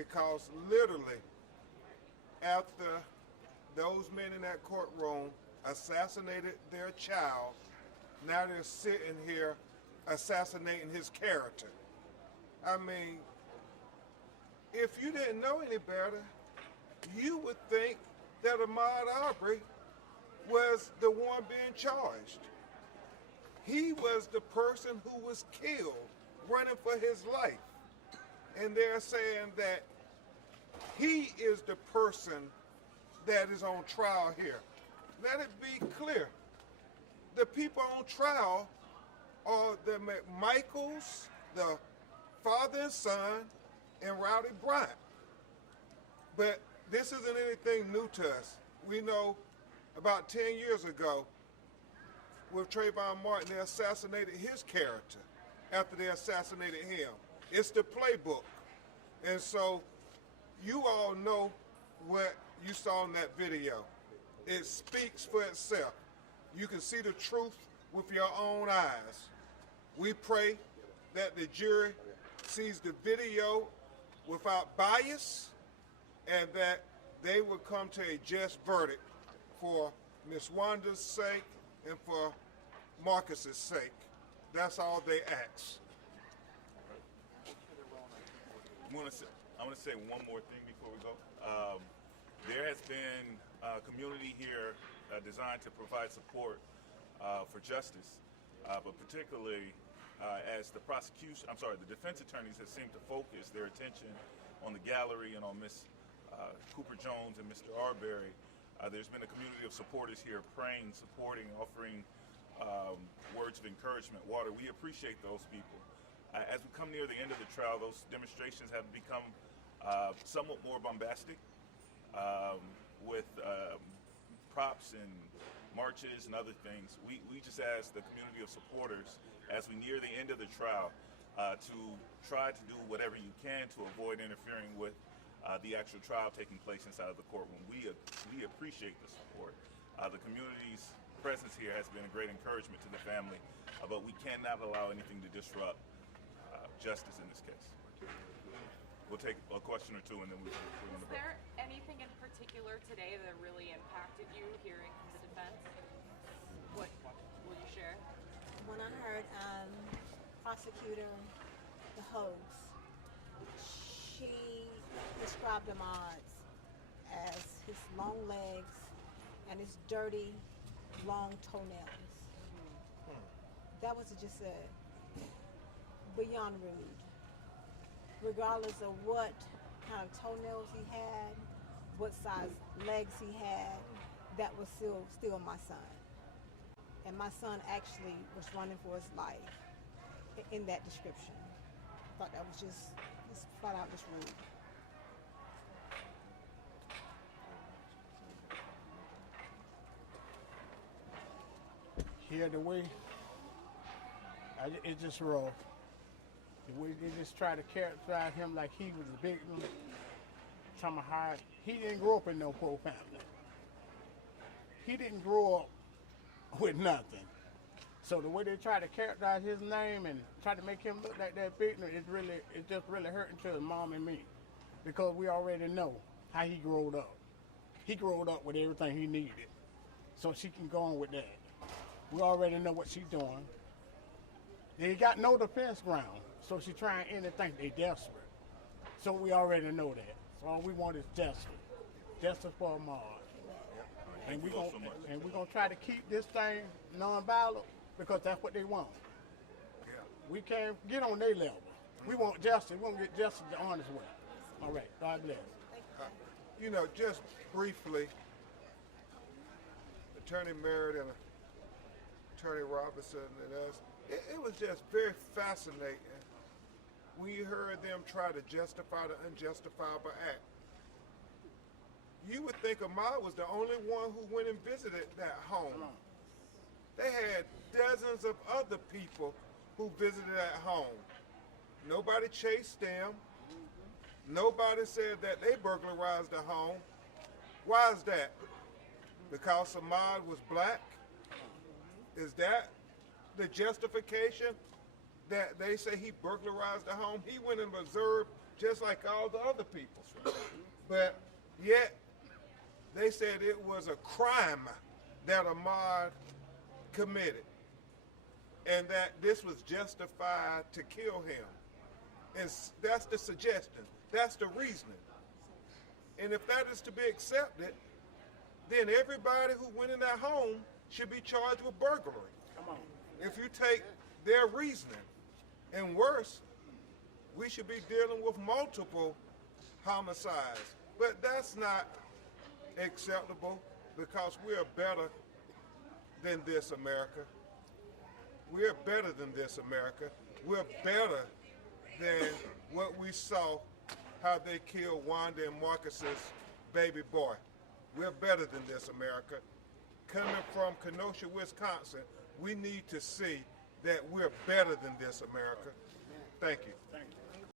because literally after those men in that courtroom assassinated their child, now they're sitting here assassinating his character. I mean, if you didn't know any better, you would think that Ahmaud Arbery was the one being charged. He was the person who was killed running for his life. And they're saying that he is the person that is on trial here. Let it be clear. The people on trial are the McMichaels, the father and son, and Roddy Bryan. But this isn't anything new to us. We know about 10 years ago with Trayvon Martin, they assassinated his character after they assassinated him. It's the playbook. And so you all know what you saw in that video. It speaks for itself. You can see the truth with your own eyes. We pray that the jury sees the video without bias and that they will come to a just verdict for Miss Wanda's sake and for Marcus's sake. That's all they ask. I want to say one more thing before we go. There has been a community here designed to provide support for justice, but particularly as the defense attorneys have seemed to focus their attention on the gallery and on Miss Cooper Jones and Mr. Arbery. There's been a community of supporters here praying, supporting, offering words of encouragement, water. We appreciate those people. As we come near the end of the trial, those demonstrations have become somewhat more bombastic with props and marches and other things. We just ask the community of supporters as we near the end of the trial to try to do whatever you can to avoid interfering with the actual trial taking place inside of the courtroom. We appreciate the support. The community's presence here has been a great encouragement to the family, but we cannot allow anything to disrupt justice in this case. We'll take a question or two and then we'll Is there anything in particular today that really impacted you hearing from the defense? What will you share? When I heard prosecutor, the host, she described Ahmaud as his long legs and his dirty, long toenails. That was just beyond rude. Regardless of what kind of toenails he had, what size legs he had, that was still my son. And my son actually was running for his life in that description. I thought that was just flat out just rude. Yeah, the way, it's just rough. The way they just try to characterize him like he was a victim. Talking about how he didn't grow up in no poor family. He didn't grow up with nothing. So the way they try to characterize his name and try to make him look like that victim, it's just really hurting to his mom and me. Because we already know how he growed up. He growed up with everything he needed. So she can go on with that. We already know what she's doing. They got no defense ground. So she trying anything. They desperate. So we already know that. So all we want is justice. Justice for Ahmaud. And we're gonna try to keep this thing non-violent because that's what they want. We can't get on their level. We want justice. We want to get justice the honest way. All right. God bless. You know, just briefly, Attorney Merritt and Attorney Robinson and us, it was just very fascinating. We heard them try to justify the unjustifiable act. You would think Ahmaud was the only one who went and visited that home. They had dozens of other people who visited that home. Nobody chased them. Nobody said that they burglarized the home. Why is that? Because Ahmaud was black? Is that the justification that they say he burglarized the home? He went and observed just like all the other people. But yet, they said it was a crime that Ahmaud committed, and that this was justified to kill him. And that's the suggestion. That's the reasoning. And if that is to be accepted, then everybody who went in that home should be charged with burglary. Come on. If you take their reasoning, and worse, we should be dealing with multiple homicides. But that's not acceptable, because we are better than this, America. We are better than this, America. We're better than what we saw, how they killed Wanda and Marcus's baby boy. We're better than this, America. Coming from Kenosha, Wisconsin, we need to see that we're better than this, America. Thank you.